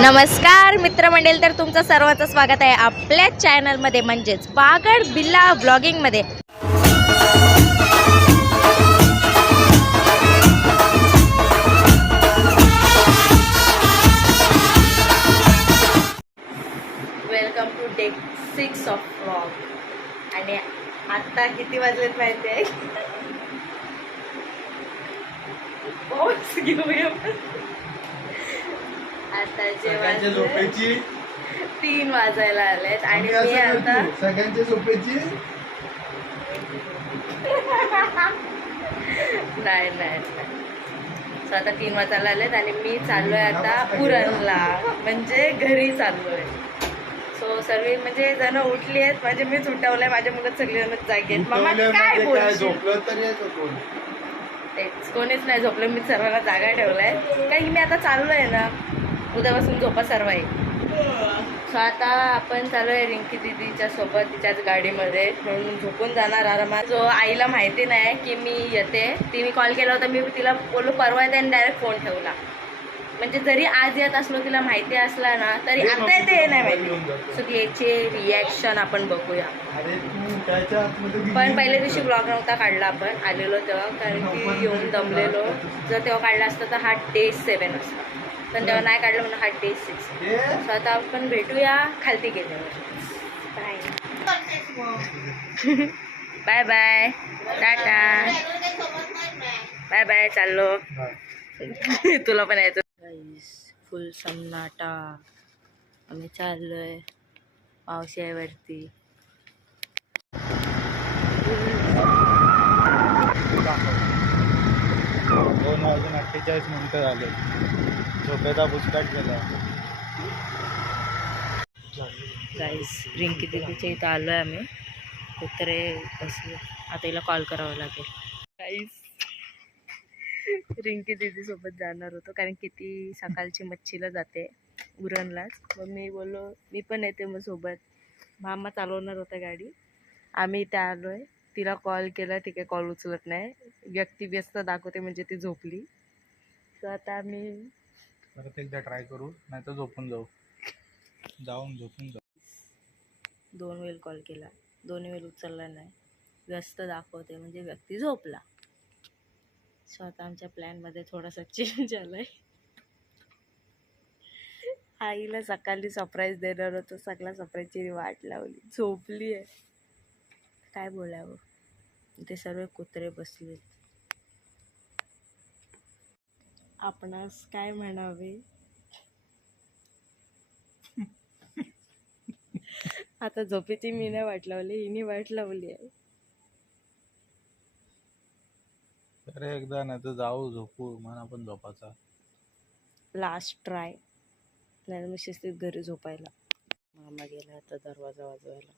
नमस्कार मित्रमंडळी, तर तुमचं सर्वांचं स्वागत आहे आपल्या चॅनलमध्ये म्हणजेच बागड बिल्ला ब्लॉगिंगमध्ये. Welcome to day 6 of vlog. आणि आता किती वाजलेत माहिती आहे? घेऊया आता झोपेची 3 वाजायला आलेत आणि मी आता सगळ्यांच्या झोपेची नाही सो आता 3 वाजायला आलेत आणि मी चाललोय आता उरणला, म्हणजे घरी चाललोय. सो सर्व म्हणजे जण उठली आहेत, म्हणजे मीच उठवलंय, माझ्या मुलं सगळे जण जागे आहेत. मामा काय बोलशील? तेच कोणीच नाही झोपलं, मी सर्वांना जागा ठेवलाय कारण की मी आता चाललोय ना, उद्यापासून झोपा सर्व आहे. सो आता आपण चालू आहे रिंकी दिदीच्या सोबत तिच्याच गाडीमध्ये, म्हणून झोपून जाणार आरामात. जो आईला माहिती नाही की मी येते, तिने कॉल केला होता, मी तिला बोललो परवा येते आणि डायरेक्ट फोन ठेवला. म्हणजे जरी आज येत असलो तिला माहिती असला ना तरी आता येते नाही माहिती. सो याचे रिॲक्शन आपण बघूया. पण पहिल्या दिवशी ब्लॉग नव्हता काढला आपण आलेलो तेव्हा, कारण की येऊन दमलेलो. जर तेव्हा काढला असता तर हा डे 7 असता, पण तेव्हा नाही काढलं म्हणून हा डे 6. सो आता आपण भेटूया खालती गेल्यावर. Bye bye tata bye bye, चाललो. तुला पण यायचं. फुल सन्नाटा, आम्ही चाललोय मावशी आहे वरती. 2:48 झाले, झोपेचा बुसकाट गेला. गाईस रिंकी दिदीच्या इथं आलोय आम्ही, कुत्रे बसले. आता हिला कॉल करावा लागेल. गाईस रिंकी दिदी सोबत जाणार होतो, कारण की ती सकाळची मच्छीला जाते उरणलाच. मग मी बोललो मी पण येते मग सोबत. मामा चालवणार होता गाडी, आम्ही इथे आलोय. तिला कॉल केला, ती काही कॉल उचलत नाही, व्यक्ती व्यस्त दाखवते म्हणजे ती झोपली. तर आता आम्ही परत एकदा ट्राय करू, नाही तर झोपून झोपून जाऊ. 2 वेळ कॉल केला, 2 वेळ उचलला नाही, व्यस्त दाखवते म्हणजे व्यक्ती झोपला. सो आता आमच्या प्लॅनमध्ये थोडासा चेंज आलाय. आईला सकाळी सरप्राईज देणार होतं, सगळ्या सरप्राईजची वाट लावली, झोपली आहे. काय बोलावं, ते सर्व कुत्रे बसलेत. आपणास काय म्हणावे. आता झोपेची मी नाही वाट लावली, हिने वाट लावली आहे. अरे एकदा नाही तर जाऊ झोपू, मला पण झोपाचा लास्ट ट्राय, नाही मी शिस्तीत घरी झोपायला. मामा गेला आता दरवाजा वाजवायला.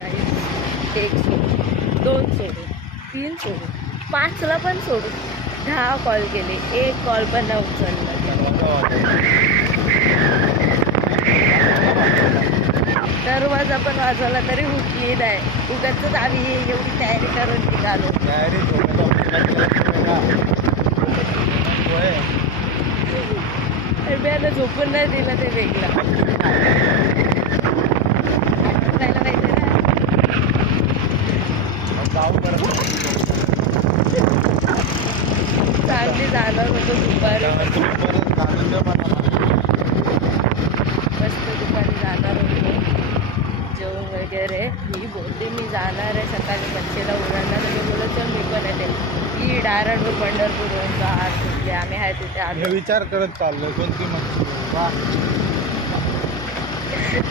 1 सोडून 2 सोडून 3 सोडून 5ला पण सोडून 10 कॉल केले, 1 कॉल पण नाही उचलला. दरवाजा पण वाजवला तरी उठली नाही. उगाच आम्ही एवढी तयारी करून निघालो. त्याला झोपून नाही दिलं ते वेगळं. जायला पाहिजे ना. चांगली जाणार होतं दुपारी, मस्त दुपारी जाणार होतो जेवण वगैरे. मी बोलते मी जाणार आहे सकाळी मच्छीला उडणार, तर मी बोलत चल मी पण येते. ही डायरेक्ट पंढरपूरवरून आज सुटली, आम्ही आहे तिथे आलो. विचार करत चाललोय कोणती मच्छी.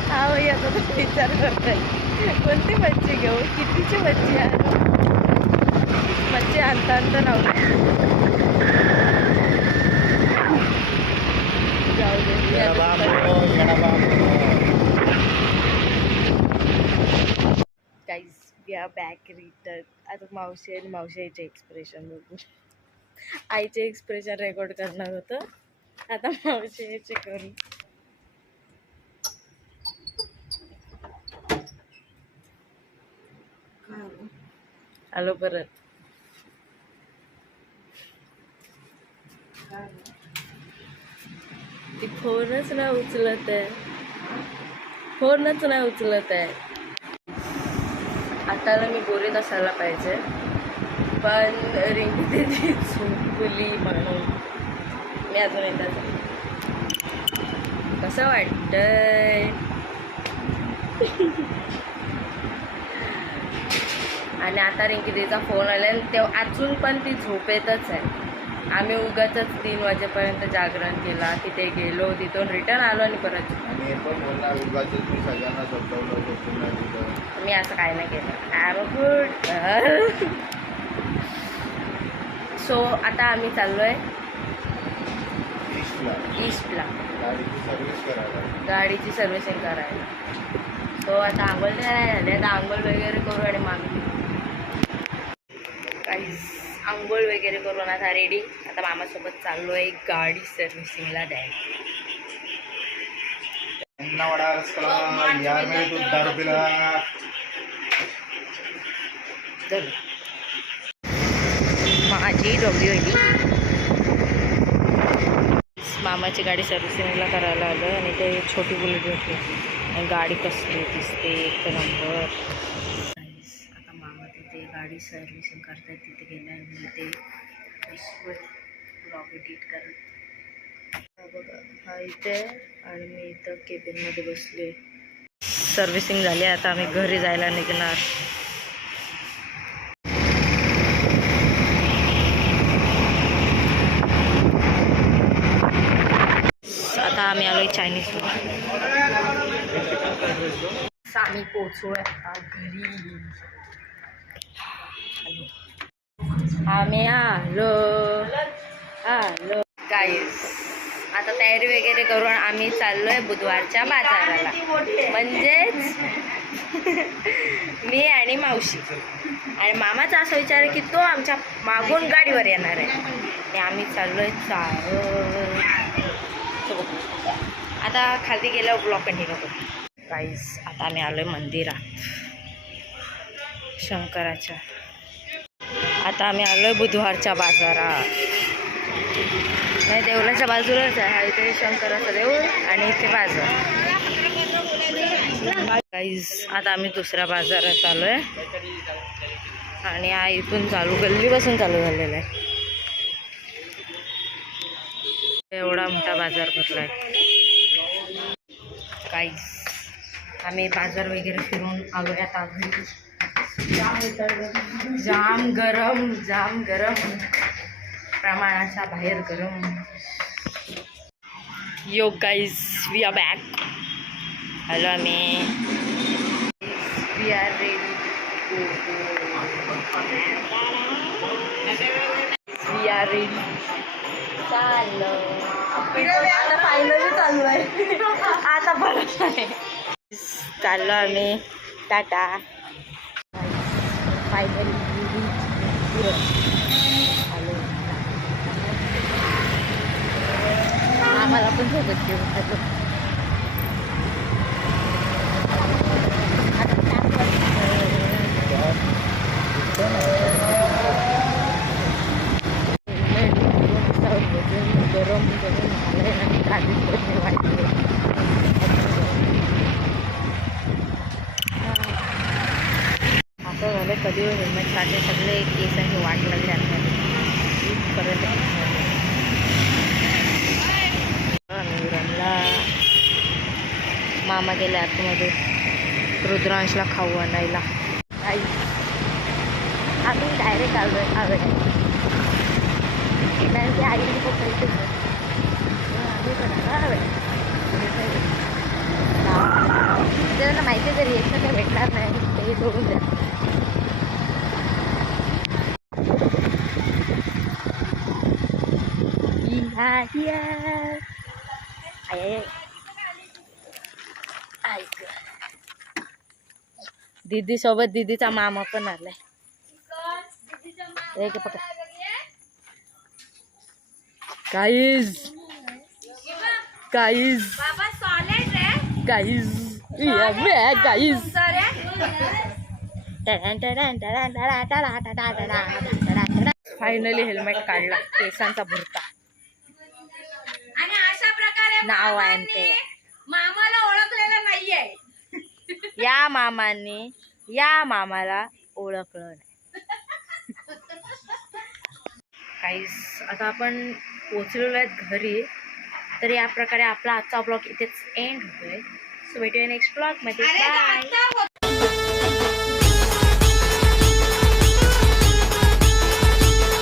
हा भाई, आता तर विचार करतोय कोणती मच्छी घेऊ, कितीची मच्छी आहे. मच्छी आणता नव्हती. जाऊ दे. Guys we are back return. आता मावशी आणि मावशीचे एक्सप्रेशन बघू. आईचे एक्सप्रेशन रेकॉर्ड करणार होतं, आता मावशीचे करू. आलो परत. ती फोनच नाही उचलत आहे. फोनच नाही उचलत आहे. आता मी बोलत असायला पाहिजे, पण रिंकी दिदी झोपली म्हणून मी अजून एकदा कसं वाटतंय. आणि आता रिंकी दिदीचा फोन आला आणि तेव्हा अजून पण ती झोपेतच आहे. आम्ही उगाच 3 वाजेपर्यंत जागरण केला, तिथे गेलो, तिथून रिटर्न आलो आणि परत मी असं काय नाही केलं. I am good girl. So आता आम्ही चाललोय ईस्टला गाडीची सर्व्हिसिंग करायला. सो आता आंघोळ झाली, आता आंघोळ वगैरे करू आणि मामी काही आंघोळ वगैरे करून आता रेडी. आता मामासोबत चाललो आहे गाडी सर्व्हिसिंगला द्यायला. माझी WD मामाची गाडी सर्व्हिसिंगला करायला आलो आणि ते छोटी बुलेट होती आणि गाडी कसली दिसते एक नंबर. आता मामा तिथे गाडी सर्व्हिसिंग करतात, तिथे गेल्या आणि मी ते ब्लॉग एडिट करत बघा. हा इथे आणि मी इथं केबिनमध्ये बसले. सर्व्हिसिंग झाली, आता आम्ही घरी जायला निघणार. आता आम्ही आलोय चायनीज. आम्ही पोचलोय आता घरी. आम्ही आलो गाईस. आता तयारी वगैरे करून आम्ही चाललोय बुधवारच्या बाजाराला. म्हणजेच मी आणि मावशी. आणि मामाचा असा विचार आहे की तो आमच्या मागून गाडीवर येणार आहे आणि आम्ही चाललोय आता खाली गेल्यावर ब्लॉग कंटिन्यू करू. गाईस आता आम्ही आलोय मंदिरात शंकराच्या. आता आम्ही आलोय बुधवारच्या बाजारात. नाही, देवळाच्या बाजूलाच आहे. हा इथे शंकराचं देऊळ आणि इथे बाजार. गाईस आता आम्ही दुसऱ्या बाजारात आलोय आणि हा इथून चालू गल्लीपासून चालू झालेला आहे. एवढा मोठा बाजार भरलाय. गाईस आम्ही बाजार वगैरे फिरून आलो आता घरी. जाम गरम प्रमाणाच्या बाहेर गरम. Yo guys we are back. Hello आम्ही we are ready. We are ready. चाललो आता फायनली चाललो आहे. आता परत आहे चाललो आम्ही. टाटा. फायनली आलो. आम्हाला पण सोबत घेऊ. गरम झालंय आणि गाडीत पण वाटते. असं झालं कधी हेल्मेट काढले सगळे केसांची वाट लागली आतमध्ये इथपर्यंत. आम्ही रमला. मामा गेले आतमध्ये रुद्रांशला खाऊ आणायला. आम्ही डायरेक्ट आलो त्यांचे आई पैसे त्यांना माहिती तरी एक काही भेटणार नाही ते सोडून द्या. दीदी सोबत दीदीचा मामा पण आलाय. एक पकड. Guys guys guys guys finally helmet काढला. केसांचा भरता. आणि अशा प्रकारे नाव आहे ते. मामाला ओळखलेला नाहीये. या मामाने या मामाला ओळखलं नाही. काहीच आता आपण पोचलेलो आहेत घरी. तर या प्रकारे आपला आजचा ब्लॉग इथेच एंड होतोय. सो भेटूया नेक्स्ट ब्लॉग मध्ये. बाय.